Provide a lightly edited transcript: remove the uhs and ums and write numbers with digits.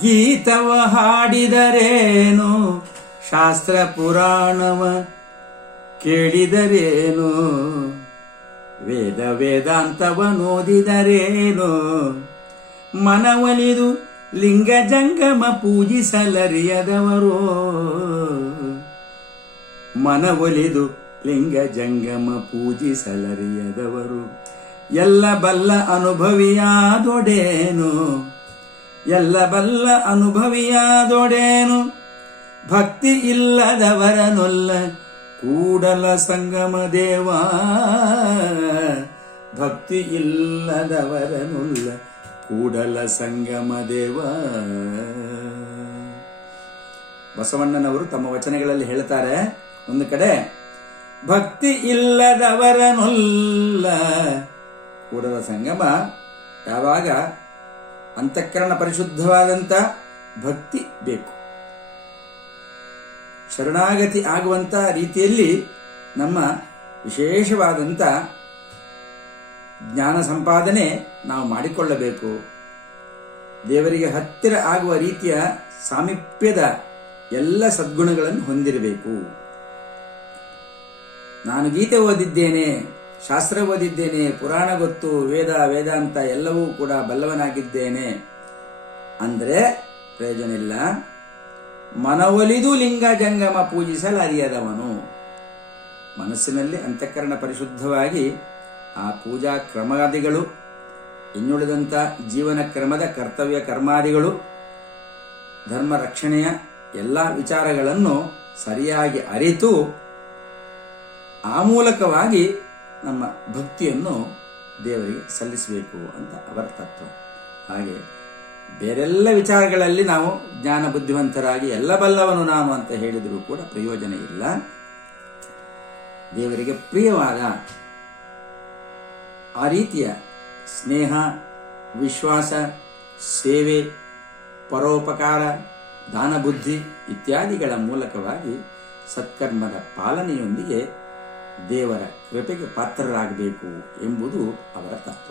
ಗೀತವ ಹಾಡಿದರೇನು, ಶಾಸ್ತ್ರ ಪುರಾಣವ ಕೇಳಿದರೇನು, ವೇದ ವೇದಾಂತವನೋದಿದರೇನು, ಮನವೊಲಿದು ಲಿಂಗ ಜಂಗಮ ಪೂಜಿಸಲರಿಯದವರು, ಮನವೊಲಿದು ಲಿಂಗ ಜಂಗಮ ಪೂಜಿಸಲರಿಯದವರು, ಎಲ್ಲ ಬಲ್ಲ ಅನುಭವಿಯಾದೊಡೇನು, ಎಲ್ಲ ಬಲ್ಲ ಅನುಭವಿಯಾದೊಡೇನು, ಭಕ್ತಿ ಇಲ್ಲದವರನೊಲ್ಲ ಕೂಡಲ ಸಂಗಮ ದೇವ, ಭಕ್ತಿ ಇಲ್ಲದವರನೊಲ್ಲ ಕೂಡಲ ಸಂಗಮ ದೇವ. ಬಸವಣ್ಣನವರು ತಮ್ಮ ವಚನಗಳಲ್ಲಿ ಹೇಳ್ತಾರೆ, ಒಂದು ಕಡೆ ಭಕ್ತಿ ಇಲ್ಲದವರನೊಲ್ಲ ಕೂಡಲ ಸಂಗಮ, ಯಾವಾಗ ಅಂತಃಕರಣ ಪರಿಶುದ್ಧವಾದಂಥ ಭಕ್ತಿ ಬೇಕು, ಶರಣಾಗತಿ ಆಗುವಂಥ ರೀತಿಯಲ್ಲಿ ನಮ್ಮ ವಿಶೇಷವಾದಂಥ ಜ್ಞಾನ ಸಂಪಾದನೆ ನಾವು ಮಾಡಿಕೊಳ್ಳಬೇಕು. ದೇವರಿಗೆ ಹತ್ತಿರ ಆಗುವ ರೀತಿಯ ಸಾಮೀಪ್ಯದ ಎಲ್ಲ ಸದ್ಗುಣಗಳನ್ನು ಹೊಂದಿರಬೇಕು. ನಾನು ಗೀತೆ ಓದಿದ್ದೇನೆ, ಶಾಸ್ತ್ರ ಓದಿದ್ದೇನೆ, ಪುರಾಣ ಗೊತ್ತು, ವೇದ ವೇದಾಂತ ಎಲ್ಲವೂ ಕೂಡ ಬಲ್ಲವನಾಗಿದ್ದೇನೆ ಅಂದರೆ ಪ್ರಯೋಜನ ಇಲ್ಲ. ಮನವೊಲಿದು ಲಿಂಗ ಜಂಗಮ ಪೂಜಿಸಲು ಅರಿಯದವನು, ಮನಸ್ಸಿನಲ್ಲಿ ಅಂತಃಕರಣ ಪರಿಶುದ್ಧವಾಗಿ ಆ ಪೂಜಾ ಕ್ರಮಾದಿಗಳು, ಇನ್ನುಳಿದಂಥ ಜೀವನ ಕ್ರಮದ ಕರ್ತವ್ಯ ಕರ್ಮಾದಿಗಳು, ಧರ್ಮ ರಕ್ಷಣೆಯ ಎಲ್ಲ ವಿಚಾರಗಳನ್ನು ಸರಿಯಾಗಿ ಅರಿತು ಆ ಮೂಲಕವಾಗಿ ನಮ್ಮ ಭಕ್ತಿಯನ್ನು ದೇವರಿಗೆ ಸಲ್ಲಿಸಬೇಕು ಅಂತ ಅವರ ತತ್ವ. ಹಾಗೆ ಬೇರೆಲ್ಲ ವಿಚಾರಗಳಲ್ಲಿ ನಾವು ಜ್ಞಾನ ಬುದ್ಧಿವಂತರಾಗಿ ಎಲ್ಲ ಬಲ್ಲವನು ನಾನು ಅಂತ ಹೇಳಿದರೂ ಕೂಡ ಪ್ರಯೋಜನ ಇಲ್ಲ. ದೇವರಿಗೆ ಪ್ರಿಯವಾದ ಆ ರೀತಿಯ ಸ್ನೇಹ, ವಿಶ್ವಾಸ, ಸೇವೆ, ಪರೋಪಕಾರ, ದಾನ ಬುದ್ಧಿ ಇತ್ಯಾದಿಗಳ ಮೂಲಕವಾಗಿ ಸತ್ಕರ್ಮದ ಪಾಲನೆಯೊಂದಿಗೆ ದೇವರ ಕೃಪೆಗೆ ಪಾತ್ರರಾಗಬೇಕು ಎಂಬುದು ಅವರ ತತ್ವ.